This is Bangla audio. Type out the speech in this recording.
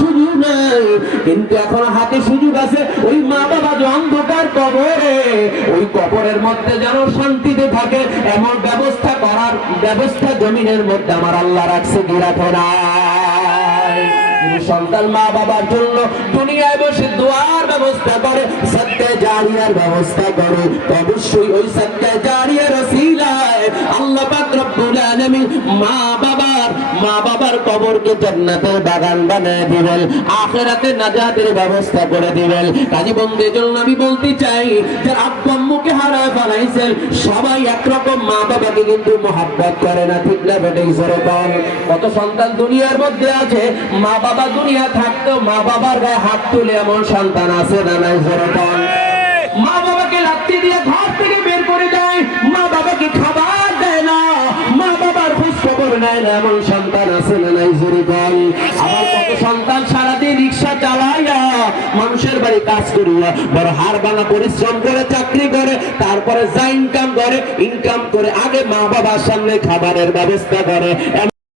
সুযোগ নেই, কিন্তু এখন হাতে সুযোগ আছে। ওই মা বাবা যে অন্ধকার কবরে, ওই কবরের মধ্যে যেন শান্তিতে থাকে এমন ব্যবস্থা করার ব্যবস্থা জমিনের মধ্যে আমার আল্লাহ রাখছে, কি রাখে না? সন্তান মা বাবার জন্য দুনিয়ায় বসে দোয়ার ব্যবস্থা করে, সদকা জারিয়ার ব্যবস্থা করে, অবশ্যই ওই সদকা জারিয়ার ওসিলায় আল্লাহ পাক রব্বুল আলামিন মা বাবার কবরকে জান্নাতের বাগান বানিয়ে দিবেন, আখিরাতে নাজাতের ব্যবস্থা করে দিবেন। কাজী বন্ধুদের জন্য আমি বলতে চাই, যে আব্বা আম্মুকে হারায় ফেলাইছেন, সবাই একরকম মা বাবাকে কিন্তু মহব্বত করে না, ঠিক না বেটে? কত সন্তান দুনিয়ার মধ্যে আছে, মা বাবা দুনিয়া থাকতেও মা বাবার গায়ে হাত তুলে এমন সন্তান আছে না নাই? মা বাবাকে লাথি দিয়ে ঘর থেকে বের করে দেয়, মা বাবাকে খাবার দেয় না, মা বাবার খোঁজ খবর নেয় না, এমন সন্তান আছে না নাই? আবার কত সন্তান সারাদিন রিক্সা চালাইয়া মানুষের বাড়ি কাজ করিয়া বড় হার বানা পরিশ্রম করে চাকরি করে, তারপরে যা ইনকাম করে আগে মা বাবার সামনে খাবারের ব্যবস্থা করে।